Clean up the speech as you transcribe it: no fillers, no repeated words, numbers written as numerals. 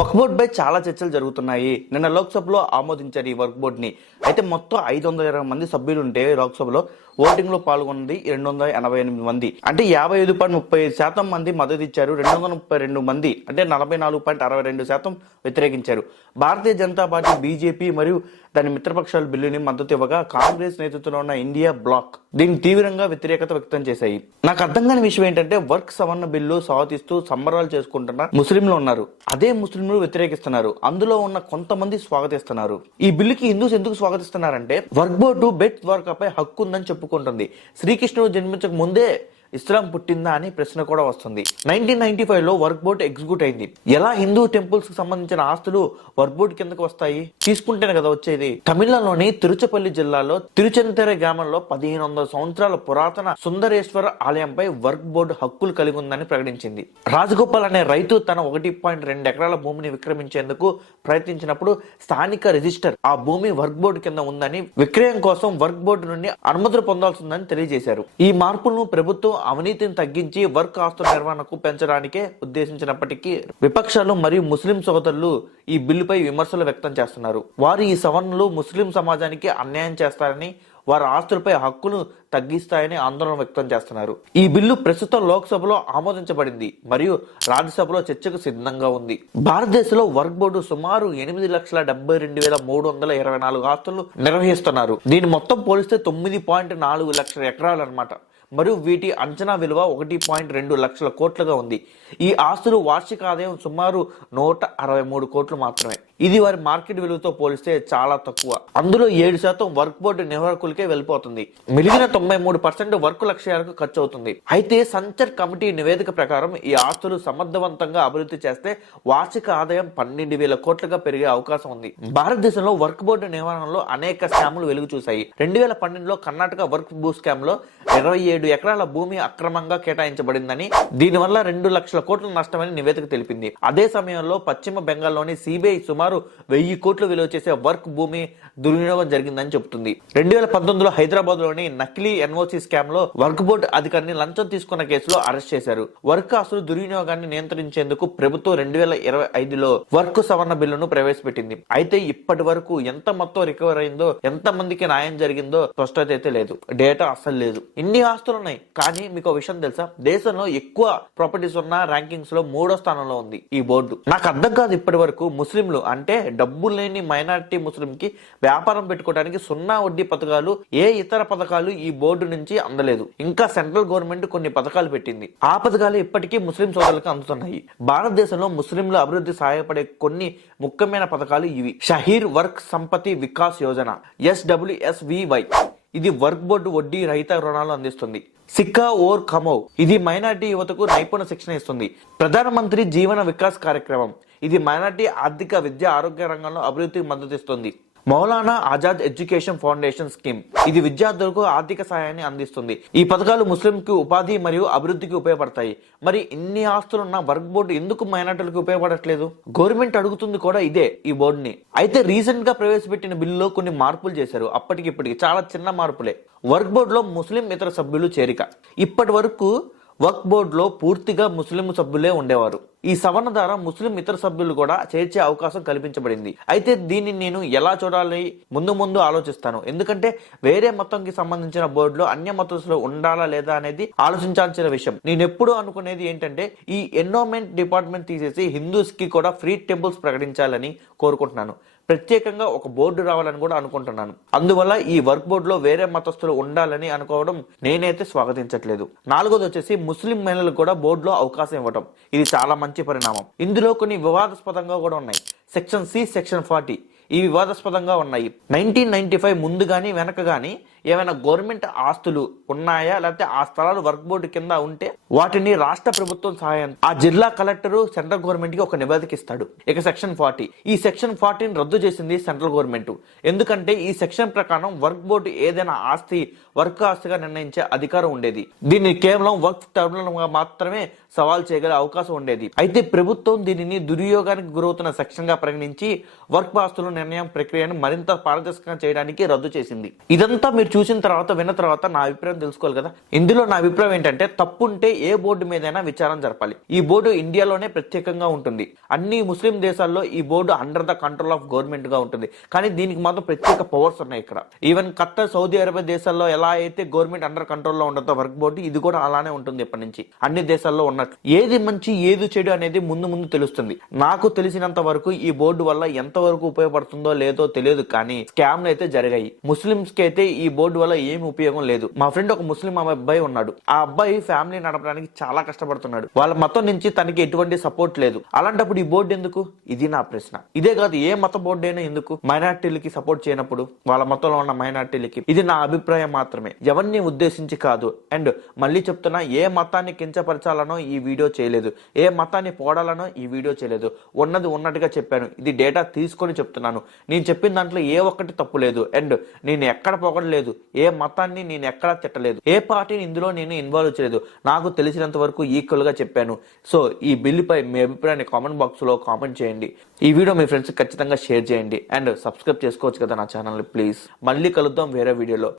వక్ఫ్ board పై చాలా చర్చలు జరుగుతున్నాయి. నిన్న లోక్సభలో ఆమోదించారు ఈ వర్క్ బోర్డ్ ని. అయితే మొత్తం 520 మంది సభ్యులు ఉంటే లోక్సభలో ఓటింగ్ లో పాల్గొన్నది 288 మంది. అంటే 55.35% మంది మద్దతు ఇచ్చారు. 232 మంది అంటే 44.62% వ్యతిరేకించారు. భారతీయ జనతా పార్టీ, బీజేపీ మరియు దాని మిత్రపక్షాలు బిల్లుని మద్దతు ఇవ్వగా కాంగ్రెస్ నేతృత్వంలో ఉన్న ఇండియా బ్లాక్ దీన్ని తీవ్రంగా వ్యతిరేకత వ్యక్తం చేశాయి. నాకు అర్థం కాని విషయం ఏంటంటే వర్క్ సవరణ బిల్లు స్వాగతిస్తూ సంబరాలు చేసుకుంటున్న ముస్లింలు ఉన్నారు, అదే ముస్లింలు వ్యతిరేకిస్తున్నారు. అందులో ఉన్న కొంతమంది స్వాగతిస్తున్నారు. ఈ బిల్లుకి హిందూస్ ఎందుకు స్వాగతిస్తున్నారంటే వర్క్ బోర్డు బెట్ ద్వారకాపై హక్కు ఉందని చెప్పుకుంటుంది. శ్రీకృష్ణుడు జన్మించక ముందే ఇస్లాం పుట్టిందా అని ప్రశ్న కూడా వస్తుంది. 1995 లో వర్క్ బోర్డు ఎగ్జిక్యూట్ అయింది. ఎలా హిందూ టెంపుల్స్ కి సంబంధించిన ఆస్తులు వర్క్ బోర్డు కిందకు వస్తాయి? తీసుకుంటేనే కదా వచ్చేది. తమిళనాడులోని తిరుచపల్లి జిల్లాలో తిరుచెంతెర గ్రామంలో 1500 సంవత్సరాల పురాతన సుందరేశ్వర ఆలయంపై వర్క్ బోర్డు హక్కులు కలిగి ఉందని ప్రకటించింది. రాజగోపాల్ అనే రైతు తన 1.2 ఎకరాల భూమిని విక్రమించేందుకు ప్రయత్నించినప్పుడు స్థానిక రిజిస్టర్ ఆ భూమి వర్క్ బోర్డు కింద ఉందని, విక్రయం కోసం వర్క్ బోర్డు నుండి అనుమతులు పొందాల్సిందని తెలియజేశారు. ఈ మార్పులను ప్రభుత్వం అవినీతిని తగ్గించి వర్క్ ఆస్తుల నిర్వహణకు పెంచడానికే ఉద్దేశించినప్పటికీ విపక్షాలు మరియు ముస్లిం సోదరులు ఈ బిల్లుపై విమర్శలు వ్యక్తం చేస్తున్నారు. వారు ఈ సవరణలు ముస్లిం సమాజానికి అన్యాయం చేస్తారని, వారి ఆస్తులపై హక్కును తగ్గిస్తాయని ఆందోళన వ్యక్తం చేస్తున్నారు. ఈ బిల్లు ప్రస్తుతం లోక్సభలో ఆమోదించబడింది మరియు రాజ్యసభలో చర్చకు సిద్ధంగా ఉంది. భారతదేశంలో వర్క్ బోర్డు సుమారు 8,72,324 ఆస్తులు నిర్వహిస్తున్నారు. దీని మొత్తం పోలిస్తే 9.4 లక్షల ఎకరాలు అన్నమాట. మరియు వీటి అంచనా విలువ 1.2 లక్షల కోట్లుగా ఉంది. ఈ ఆస్తులు వార్షిక ఆదాయం సుమారు 163 కోట్లు మాత్రమే. ఇది వారి మార్కెట్ విలువతో పోలిస్తే చాలా తక్కువ. అందులో 7% వర్క్ బోర్డు నిర్వాహకులకే వెళ్ళిపోతుంది. మిగిలిన 93% వర్క్ లక్ష్యాలకు ఖర్చు అవుతుంది. అయితే సంచర్ కమిటీ నివేదిక ప్రకారం ఈ ఆస్తులు సమర్థవంతంగా అభివృద్ధి చేస్తే వార్షిక ఆదాయం 12,000 కోట్లుగా పెరిగే అవకాశం ఉంది. భారతదేశంలో వర్క్ బోర్డు నిర్వహణలో అనేక స్కాములు వెలుగు చూశాయి. 2012లో కర్ణాటక వర్క్ భూ స్కామ్ లో 27 ఎకరాల భూమి అక్రమంగా కేటాయించబడిందని, దీనివల్ల 2 లక్షల కోట్ల నష్టమని నివేదిక తెలిపింది. అదే సమయంలో పశ్చిమ బెంగాల్లోని సిబిఐ సుమారు 1000 కోట్లు విలువ చేసే వర్క్ భూమి దుర్వినియోగం జరిగిందని చెబుతుంది. 2019లో హైదరాబాద్ లోని నకిలీ ఎన్ఓసి స్కామ్ లో వర్క్ బోర్డు అధికారిని లంచం తీసుకున్న కేసులో అరెస్ట్ చేశారు. వర్క్ ఆస్తుల దుర్వినియోగాన్ని నియంత్రించేందుకు ప్రభుత్వం 2025లో వర్క్ సవరణ బిల్లును ప్రవేశపెట్టింది. అయితే ఇప్పటి వరకు ఎంత మొత్తం రికవర్ అయిందో, ఎంత మందికి న్యాయం జరిగిందో స్పష్టత అయితే లేదు. డేటా అస్సలు లేదు. ఇన్ని ఆస్తులు ఉన్నాయి, కానీ మీకు విషయం తెలుసా? దేశంలో ఎక్కువ ప్రాపర్టీస్ ఉన్న ర్యాంకింగ్స్ లో 3వ స్థానంలో ఉంది ఈ బోర్డు. నాకు అర్థం కాదు ఇప్పటి వరకు ముస్లింలు అంటే డబ్బు లేని మైనారిటీ ముస్లిం కి వ్యాపారం పెట్టుకోవడానికి 0 వడ్డీ పథకాలు, ఏ ఇతర పథకాలు ఈ బోర్డు నుంచి అందలేదు. ఇంకా సెంట్రల్ గవర్నమెంట్ కొన్ని పథకాలు పెట్టింది. ఆ పథకాలు ఇప్పటికీ ముస్లిం సోదరులకు అందుతున్నాయి. భారతదేశంలో ముస్లింల అభివృద్ధి సహాయపడే కొన్ని ముఖ్యమైన పథకాలు ఇవి: షహీర్ వర్క్ సంపత్తి వికాస్ యోజన SWSVY, ఇది వర్క్ బోర్డు వడ్డీ రహిత రుణాలు అందిస్తుంది. సిక్కా ఓర్ కమౌ, ఇది మైనార్టీ యువతకు నైపుణ్య శిక్షణ ఇస్తుంది. ప్రధానమంత్రి జీవన వికాస్ కార్యక్రమం, ఇది మైనార్టీ ఆర్థిక, విద్య, ఆరోగ్య రంగంలో అభివృద్ధికి మద్దతు ఇస్తుంది. Maulana Azad education foundation scheme, ఇది విద్యార్థులకు ఆర్థిక సహాయాన్ని అందిస్తుంది. ఈ పథకాలు ముస్లింకి ఉపాధి మరియు అభివృద్ధికి ఉపయోగపడతాయి. మరి ఇన్ని ఆస్తులున్న వర్క్ బోర్డు ఎందుకు మైనార్టీలకు ఉపయోగపడట్లేదు? గవర్నమెంట్ అడుగుతుంది కూడా ఇదే ఈ బోర్డుని. అయితే రీసెంట్ గా ప్రవేశపెట్టిన బిల్లులో కొన్ని మార్పులు చేశారు. అప్పటికిప్పటికి చాలా చిన్న మార్పులే. వర్క్ బోర్డులో ముస్లిం ఇతర సభ్యులు చేరిక. ఇప్పటి వరకు వర్క్ బోర్డులో పూర్తిగా ముస్లిం సభ్యులే ఉండేవారు. ఈ సవరణ ద్వారా ముస్లిం ఇతర సభ్యులు కూడా చేర్చే అవకాశం కల్పించబడింది. అయితే దీన్ని నేను ఎలా చూడాలి ముందు ఆలోచిస్తాను. ఎందుకంటే వేరే మతంకి సంబంధించిన బోర్డులో అన్య మతస్థులు ఉండాలా లేదా అనేది ఆలోచించాల్సిన విషయం. నేను ఎప్పుడు అనుకునేది ఏంటంటే ఈ ఎన్విరాన్మెంట్ డిపార్ట్మెంట్ తీసేసి హిందూస్ కి కూడా ఫ్రీ టెంపుల్స్ ప్రకటించాలని కోరుకుంటున్నాను. ప్రత్యేకంగా ఒక బోర్డు రావాలని కూడా అనుకుంటున్నాను. అందువల్ల ఈ వర్క్ బోర్డులో వేరే మతస్థులు ఉండాలని అనుకోవడం నేనైతే స్వాగతించట్లేదు. 4వది వచ్చేసి ముస్లిం మహిళలకు కూడా బోర్డులో అవకాశం ఇవ్వడం. ఇది చాలా మంచి పరిణామం. ఇందులో కొన్ని వివాదాస్పదంగా కూడా ఉన్నాయి. సెక్షన్ C, సెక్షన్ 40 ఈ వివాదాస్పదంగా ఉన్నాయి. 1995 ముందు గానీ వెనక గానీ ఏమైనా గవర్నమెంట్ ఆస్తులు ఉన్నాయా, లేకపోతే ఆ స్థలాలు వర్క్ బోర్డు కింద ఉంటే వాటిని రాష్ట్ర ప్రభుత్వం సహాయం ఆ జిల్లా కలెక్టర్ సెంట్రల్ గవర్నమెంట్ కి ఒక నివేదిక ఇస్తాడు. ఇక సెక్షన్ 40, ఈ సెక్షన్ 40ని రద్దు చేసింది సెంట్రల్ గవర్నమెంట్. ఎందుకంటే ఈ సెక్షన్ ప్రకారం వర్క్ బోర్డు ఏదైనా ఆస్తి వర్క్ ఆస్తిగా నిర్ణయించే అధికారం ఉండేది. దీన్ని కేవలం వర్క్ టర్మినల్ గా మాత్రమే సవాల్ చేయగల అవకాశం ఉండేది. అయితే ప్రభుత్వం దీనిని దుర్యోగానికి గురవుతున్న సెక్షన్ గా పరిగణించి వర్క్ ఆస్తుల నిర్ణయం ప్రక్రియను మరింత పారదర్శకంగా చేయడానికి రద్దు చేసింది. ఇదంతా మీరు చూసిన తర్వాత విన్న తర్వాత నా అభిప్రాయం తెలుసుకోవాలి కదా. ఇందులో నా అభిప్రాయం ఏంటంటే, తప్పుంటే ఏ బోర్డు మీదైనా విచారణ జరపాలి. ఈ బోర్డు ఇండియాలోనే ప్రత్యేకంగా ఉంటుంది. అన్ని ముస్లిం దేశాల్లో ఈ board under the control of government గా ఉంటుంది. కానీ దీనికి మాత్రం ప్రత్యేక పవర్స్ ఉన్నాయి ఇక్కడ. ఈవెన్ ఖత్తర్, సౌదీ అరేబియా దేశాల్లో ఎలా అయితే గవర్నమెంట్ అండర్ కంట్రోల్ లో ఉండదో వర్క్ బోర్డు, ఇది కూడా అలానే ఉంటుంది ఇప్పటి నుంచి అన్ని దేశాల్లో ఉన్నట్టు. ఏది మంచి ఏది చెడు అనేది ముందు ముందు తెలుస్తుంది. నాకు తెలిసినంత వరకు ఈ బోర్డు వల్ల ఎంత వరకు ఉపయోగపడుతుందో లేదో తెలియదు, కానీ స్కామ్లు అయితే జరిగాయి. ముస్లింస్ కి అయితే ఈ బోర్డు వల్ల ఏమి ఉపయోగం లేదు. మా ఫ్రెండ్ ఒక ముస్లిం అబ్బాయి ఉన్నాడు. ఆ అబ్బాయి ఫ్యామిలీ నడపడానికి చాలా కష్టపడుతున్నాడు. వాళ్ళ మతం నుంచి తనకి ఎటువంటి సపోర్ట్ లేదు. అలాంటప్పుడు ఈ బోర్డు ఎందుకు? ఇది నా ప్రశ్న. ఇదే కాదు, ఏ మత బోర్డు అయినా ఎందుకు మైనార్టీలకి సపోర్ట్ చేయనప్పుడు, వాళ్ళ మతంలో ఉన్న మైనార్టీలకి? ఇది నా అభిప్రాయం మాత్రమే, ఎవరిని ఉద్దేశించి కాదు. అండ్ మళ్ళీ చెప్తున్నా, ఏ మతాన్ని కించపరచాలనో ఈ వీడియో చేయలేదు, ఏ మతాన్ని పోడాలనో ఈ వీడియో చేయలేదు. ఉన్నది ఉన్నట్టుగా చెప్పాను. ఇది డేటా తీసుకొని చెప్తున్నాను. నేను చెప్పిన దాంట్లో ఏ ఒక్కటి తప్పు లేదు. అండ్ నేను ఎక్కడ పొగడలేదు, ఏ మతాన్ని నేను ఎక్కడ తిట్టలేదు, ఏ పార్టీని ఇందులో నేను ఇన్వాల్వ్ చేయలేదు. నాకు తెలిసినంత వరకు ఈక్వల్ గా చెప్పాను. సో ఈ బిల్లుపై మీ అభిప్రాయాన్ని కామెంట్ బాక్స్ లో కామెంట్ చేయండి. ఈ వీడియో మీ ఫ్రెండ్స్ ఖచ్చితంగా షేర్ చేయండి. అండ్ సబ్స్క్రైబ్ చేసుకోవచ్చు కదా నా ఛానల్, ప్లీజ్. మళ్ళీ కలుద్దాం వేరే వీడియోలో.